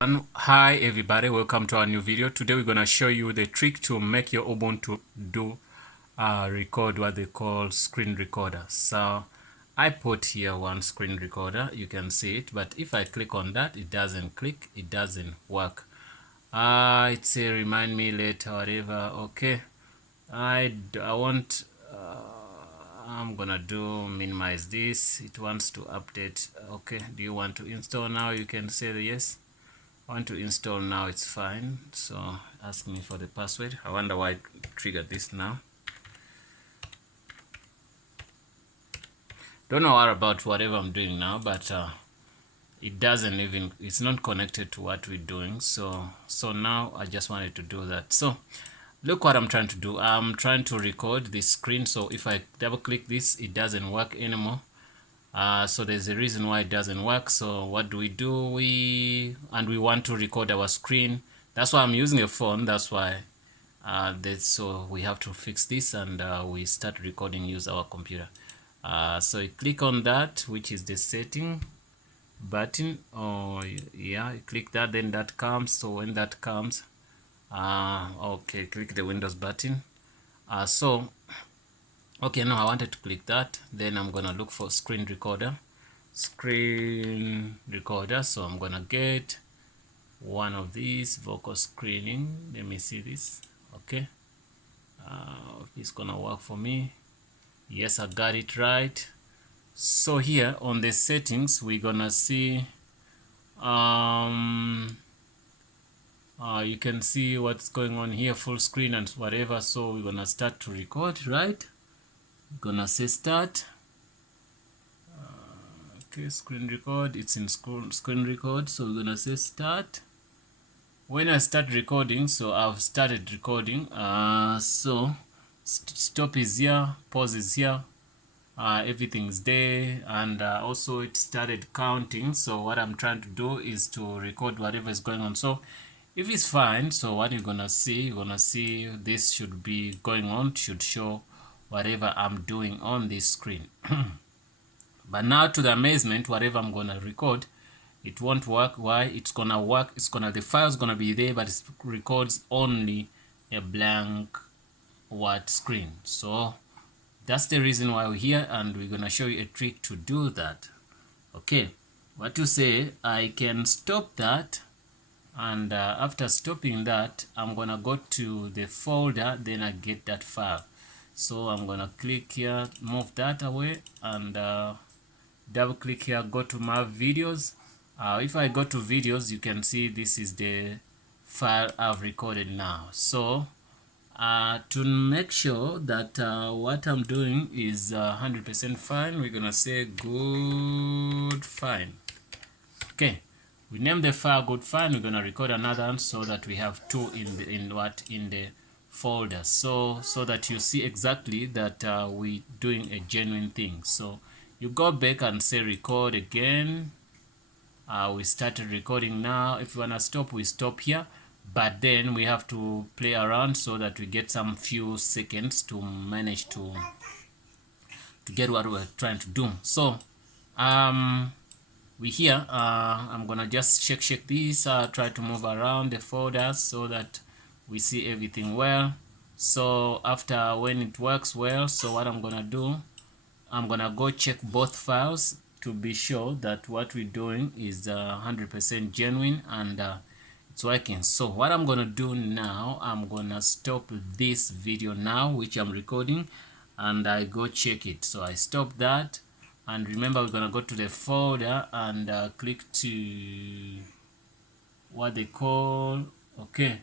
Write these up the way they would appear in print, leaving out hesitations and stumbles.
Hi everybody, welcome to our new video. Today we're gonna show you the trick to make your Ubuntu do record what they call screen recorder. So I put here one screen recorder, you can see it, but if I click on that, it doesn't work. It's a remind me later, whatever. Okay, I'm gonna do minimize this. It wants to update. Okay, do you want to install now? You can say the yes. I want to install now, it's fine. So ask me for the password. I wonder why it triggered this now. Don't know what about whatever I'm doing now, but it's not connected to what we're doing. So now I just wanted to do that. So look what I'm trying to do. I'm trying to record this screen. So if I double click this, it doesn't work anymore. So there's a reason why it doesn't work. So what do? We want to record our screen. That's why I'm using a phone. That's why so we have to fix this, and we start recording use our computer. So you click on that, which is the setting button. Oh yeah, you click that, then that comes. So when that comes, okay, click the Windows button. Okay, no, I wanted to click that. Then I'm gonna look for screen recorder. So I'm gonna get one of these vocal screening. Let me see this. Okay, it's gonna work for me. Yes, I got it right. So here on the settings, we're gonna see you can see what's going on here, full screen and whatever. So we're gonna start to record, right? Gonna say start. Okay, screen record, it's in screen record, so we're gonna say start. When I start recording, so I've started recording. So stop is here, pause is here, everything's there, and also it started counting. So what I'm trying to do is to record whatever is going on. So if it's fine, so what you're gonna see, this should be going on, should show whatever I'm doing on this screen. But now, to the amazement, whatever I'm gonna record, it won't work. Why? It's gonna work. The file's gonna be there, but it records only a blank white screen. So that's the reason why we're here, and we're gonna show you a trick to do that. Okay, what to say? I can stop that, and after stopping that, I'm gonna go to the folder, then I get that file. So I'm gonna click here, move that away, and double click here, go to my videos. If I go to videos, you can see this is the file I've recorded now. So to make sure that what I'm doing is 100% fine, we're gonna say good fine. Okay, we name the file good fine. We're gonna record another one so that we have two in the folder, so that you see exactly that we're doing a genuine thing. So you go back and say record again. We started recording now. If you wanna stop, we stop here, but then we have to play around so that we get some few seconds to manage to get what we're trying to do. So we here, I'm gonna just shake this, try to move around the folders so that we see everything well. So after, when it works well, so what I'm gonna do, I'm gonna go check both files to be sure that what we're doing is 100% genuine and it's working. So what I'm gonna do now, I'm gonna stop this video now, which I'm recording, and I go check it. So I stop that, and remember, we're gonna go to the folder and click to what they call, okay,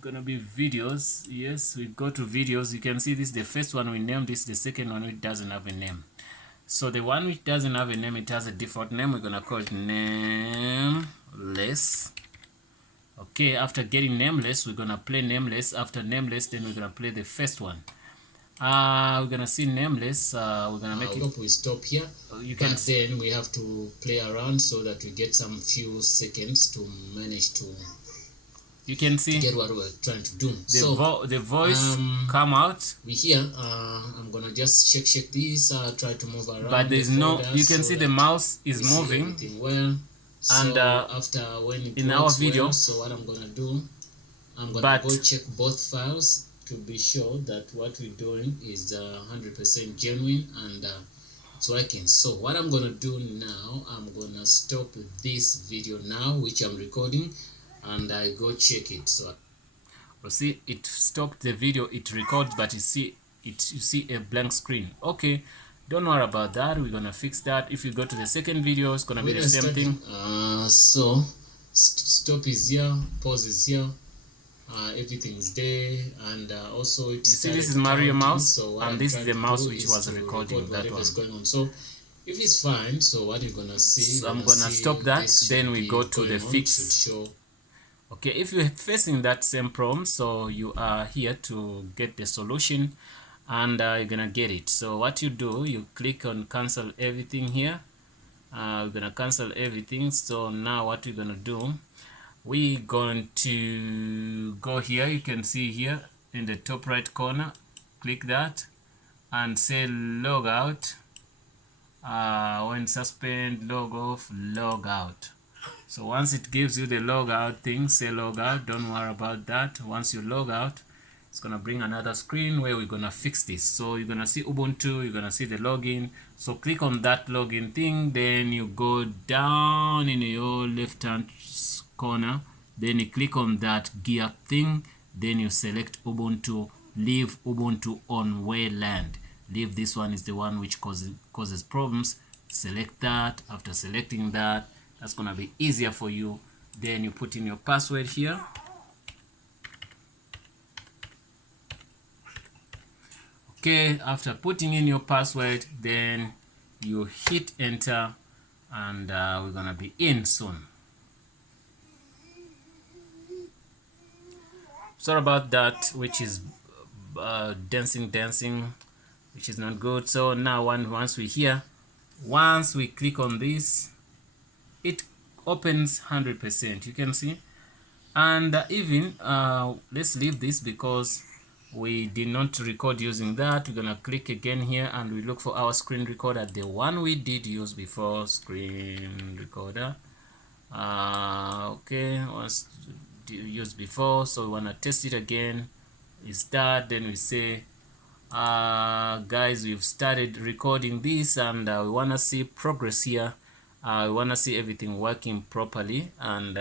gonna be videos. Yes, we go to videos. You can see this is the first one we named, this is the second one which doesn't have a name. So the one which doesn't have a name, it has a default name. We're gonna call it nameless. Okay, after getting nameless, we're gonna play nameless. After nameless, then we're gonna play the first one. We're gonna see nameless. We're gonna make it. We stop here. You can see. Then we have to play around so that we get some few seconds to manage to you can see to get what we're trying to do. The voice come out. We here I'm gonna just shake this, try to move around, but there's no, you can see the mouse is moving well. and after when it in our video well, so what I'm gonna do, I'm gonna go check both files to be sure that what we're doing is 100% genuine and it's working. So what I'm gonna do now, I'm gonna stop this video now which I'm recording, and I go check it. So you see it stopped the video, it records, but you see a blank screen. Okay, don't worry about that, we're gonna fix that. If you go to the second video, it's gonna be the same thing. So stop is here, pause is here, everything is there, and also you see this is Mario mouse, so and this is the mouse which was recording that one. Going on. So if it's fine, so what you're gonna see, so I'm gonna stop that, then we go to the fix. Okay, if you're facing that same problem, so you are here to get the solution, and you're gonna get it. So what you do, you click on cancel everything here. We're gonna cancel everything. So now what we're gonna do, we're going to go here. You can see here in the top right corner, click that and say log out. When suspend, log off, log out. So once it gives you the logout thing, say log out, don't worry about that. Once you log out, it's gonna bring another screen where we're gonna fix this. So you're gonna see Ubuntu, you're gonna see the login. So click on that login thing, then you go down in your left hand corner, then you click on that gear thing, then you select Ubuntu, leave Ubuntu on Wayland. Leave this one is the one which causes problems. Select that. After selecting that, that's gonna be easier for you. Then you put in your password here. Okay, after putting in your password, then you hit enter, and we're gonna be in soon. Sorry about that, which is dancing, which is not good. So now once we're here, once we click on this, it opens 100%, you can see. And even let's leave this because we did not record using that. We're gonna click again here and we look for our screen recorder, the one we did use before, screen recorder. Okay, was used before, so we want to test it again. Is that, then we say guys, we've started recording this, and we want to see progress here. We want to see everything working properly, and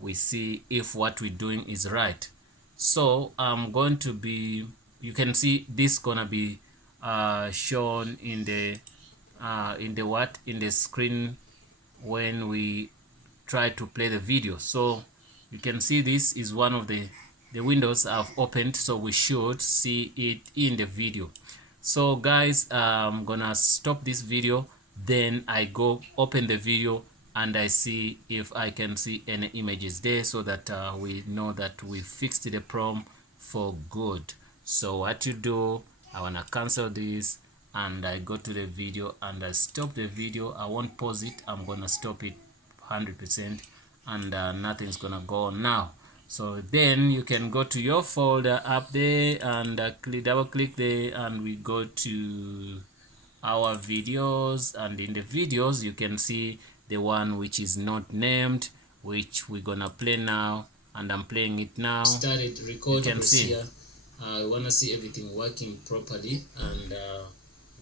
we see if what we're doing is right. So I'm going to be, you can see this gonna be shown in the screen when we try to play the video. So you can see this is one of the windows I've opened, so we should see it in the video. So guys, I'm gonna stop this video, then I go open the video and I see if I can see any images there, so that we know that we fixed the problem for good. So what you do, I wanna cancel this and I go to the video and I stop the video. I won't pause it, I'm gonna stop it 100%, and nothing's gonna go on now. So then you can go to your folder up there and double click there, and we go to our videos, and in the videos you can see the one which is not named, which we're gonna play now, and I'm playing it now. Started recording. You can see here. I want to see everything working properly, and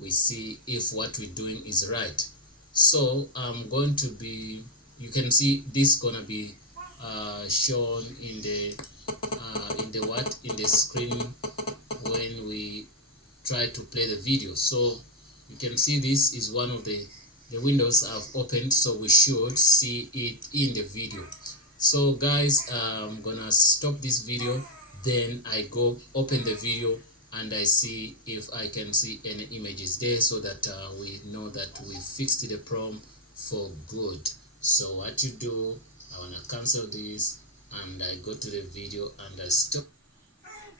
we see if what we're doing is right. So I'm going to be, you can see this gonna be shown in the screen when we try to play the video. So you can see this is one of the windows I've opened, so we should see it in the video. So guys, I'm gonna stop this video, then I go open the video and I see if I can see any images there, so that we know that we fixed the problem for good. So what you do, I want to cancel this and I go to the video and I stop.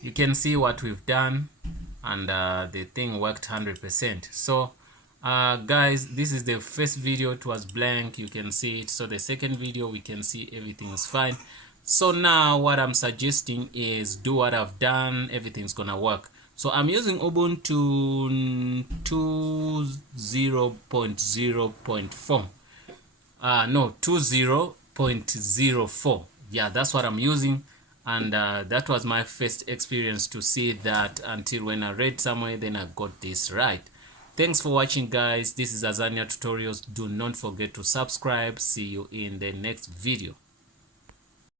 You can see what we've done, and the thing worked 100%. So guys, this is the first video, it was blank, you can see it. So the second video we can see everything is fine. So now what I'm suggesting is do what I've done, everything's gonna work. So I'm using Ubuntu 20.0.4. No, 20.04. Yeah, that's what I'm using. And that was my first experience to see that, until when I read somewhere, then I got this right. Thanks for watching, guys. This is Azania Tutorials. Do not forget to subscribe. See you in the next video.